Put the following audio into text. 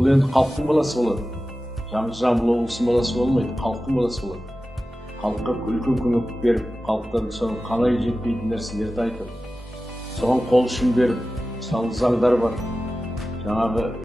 Бұл енді халықтың баласы болады. Жамбыл облысының баласы болмайды, халықтың баласы болады. Халыққа үлкен көмек беріп, халықтан соның қалай жетпейтін нәрселерді айтып, соған қол ұшын беріп, мысалы заңдар бар. Жаңағы